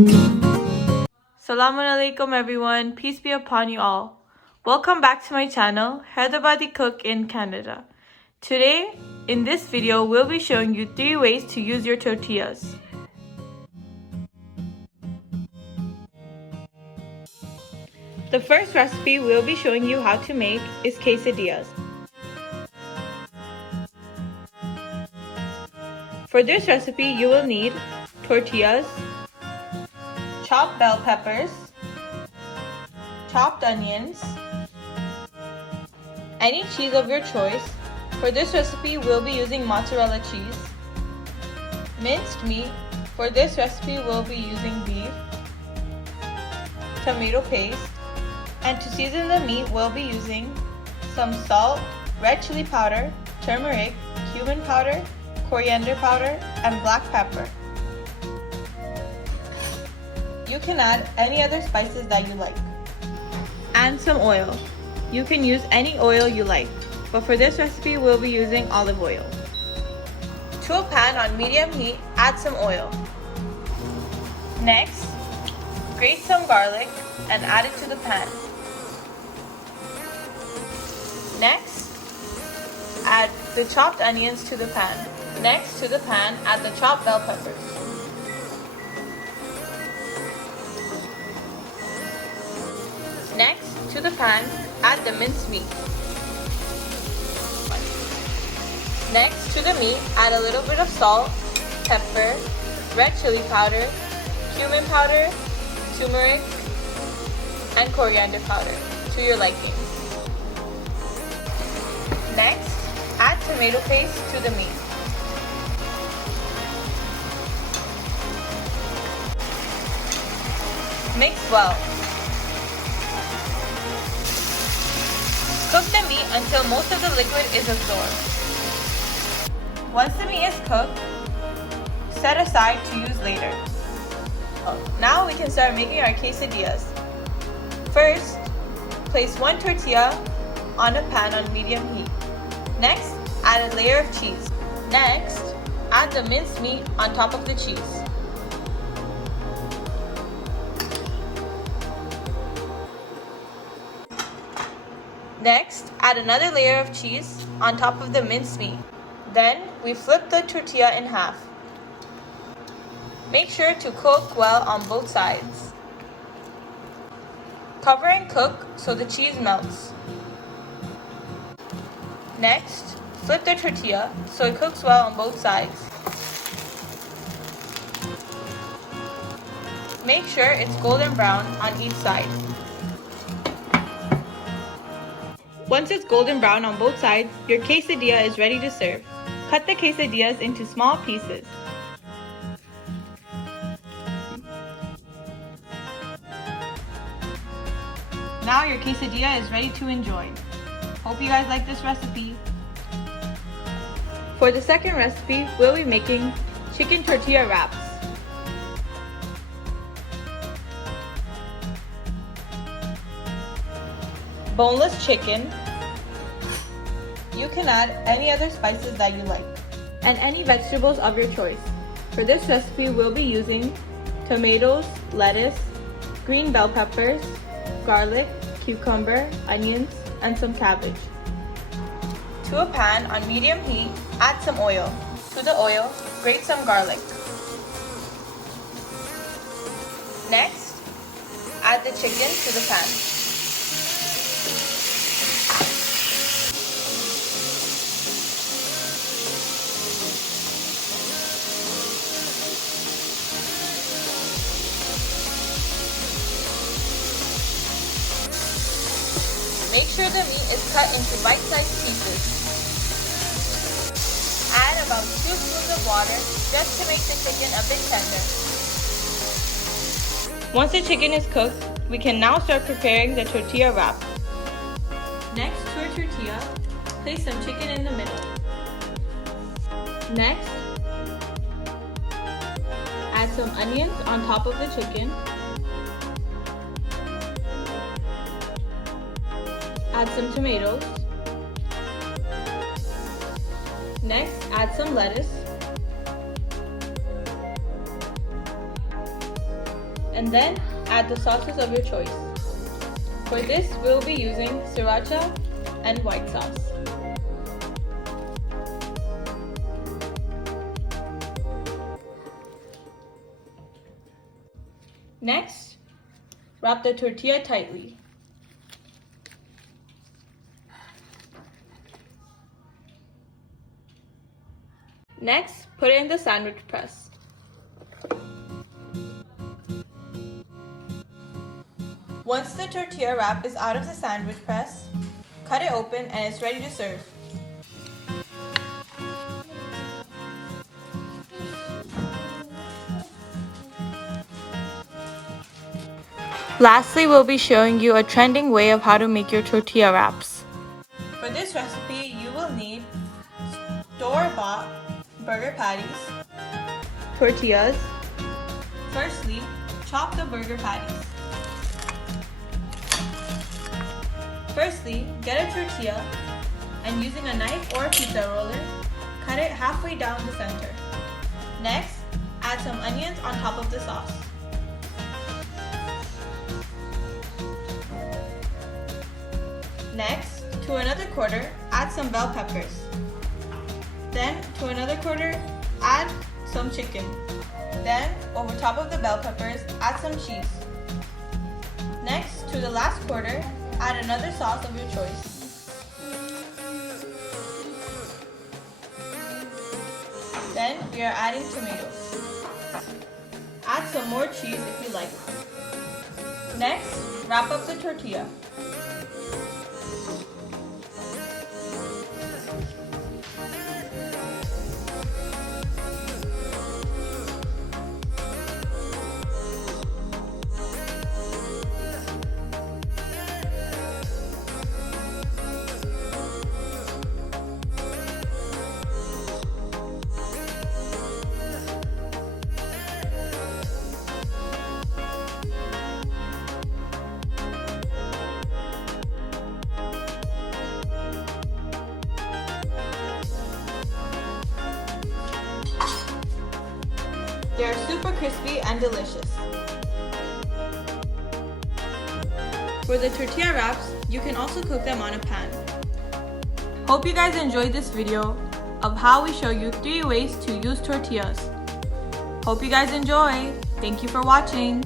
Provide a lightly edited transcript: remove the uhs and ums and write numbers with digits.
Assalamu alaikum everyone, peace be upon you all. Welcome back to my channel, Hyderabadi Cook in Canada. Today, in this video, we'll be showing you 3 ways to use your tortillas. The first recipe we'll be showing you how to make is quesadillas. For this recipe, you will need tortillas, chopped bell peppers, chopped onions, any cheese of your choice. For this recipe, we'll be using mozzarella cheese, minced meat. For this recipe, we'll be using beef, tomato paste, and to season the meat, we'll be using some salt, red chili powder, turmeric, cumin powder, coriander powder, and black pepper. You can add any other spices that you like. And some oil. You can use any oil you like, but for this recipe, we'll be using olive oil. To a pan on medium heat, add some oil. Next, grate some garlic and add it to the pan. Next, add the chopped onions to the pan. Next, to the pan, add the chopped bell peppers. Next, to the pan, add the minced meat. Next, to the meat, add a little bit of salt, pepper, red chili powder, cumin powder, turmeric, and coriander powder to your liking. Next, add tomato paste to the meat. Mix well. Cook the meat until most of the liquid is absorbed. Once the meat is cooked, set aside to use later. Now we can start making our quesadillas. First, place 1 tortilla on a pan on medium heat. Next, add a layer of cheese. Next, add the minced meat on top of the cheese. Next, add another layer of cheese on top of the minced meat. Then, we flip the tortilla in half. Make sure to cook well on both sides. Cover and cook so the cheese melts. Next, flip the tortilla so it cooks well on both sides. Make sure it's golden brown on each side. Once it's golden brown on both sides, your quesadilla is ready to serve. Cut the quesadillas into small pieces. Now your quesadilla is ready to enjoy. Hope you guys like this recipe. For the second recipe, we'll be making chicken tortilla wraps. Boneless chicken. You can add any other spices that you like, and any vegetables of your choice. For this recipe, we'll be using tomatoes, lettuce, green bell peppers, garlic, cucumber, onions, and some cabbage. To a pan on medium heat, add some oil. To the oil, grate some garlic. Next, add the chicken to the pan. Make sure the meat is cut into bite-sized pieces. Add about 2 spoons of water just to make the chicken a bit tender. Once the chicken is cooked, we can now start preparing the tortilla wrap. Next, to our tortilla, place some chicken in the middle. Next, add some onions on top of the chicken. Add some tomatoes. Next, add some lettuce. and then add the sauces of your choice. For this, we'll be using sriracha and white sauce. Next, wrap the tortilla tightly. Next, put it in the sandwich press. Once the tortilla wrap is out of the sandwich press, cut it open and it's ready to serve. Lastly, we'll be showing you a trending way of how to make your tortilla wraps. For this recipe, you will need store-bought burger patties, tortillas. Firstly, chop the burger patties. Firstly, get a tortilla and using a knife or a pizza roller, cut it halfway down the center. Next, add some onions on top of the sauce. Next, to another quarter, add some bell peppers. Then, to another quarter, add some chicken. Then, over top of the bell peppers, add some cheese. Next, to the last quarter, add another sauce of your choice. Then, we are adding tomatoes. Add some more cheese if you like. Next, wrap up the tortilla. They are super crispy and delicious. For the tortilla wraps, you can also cook them on a pan. Hope you guys enjoyed this video of how we show you 3 ways to use tortillas. Hope you guys enjoy. Thank you for watching.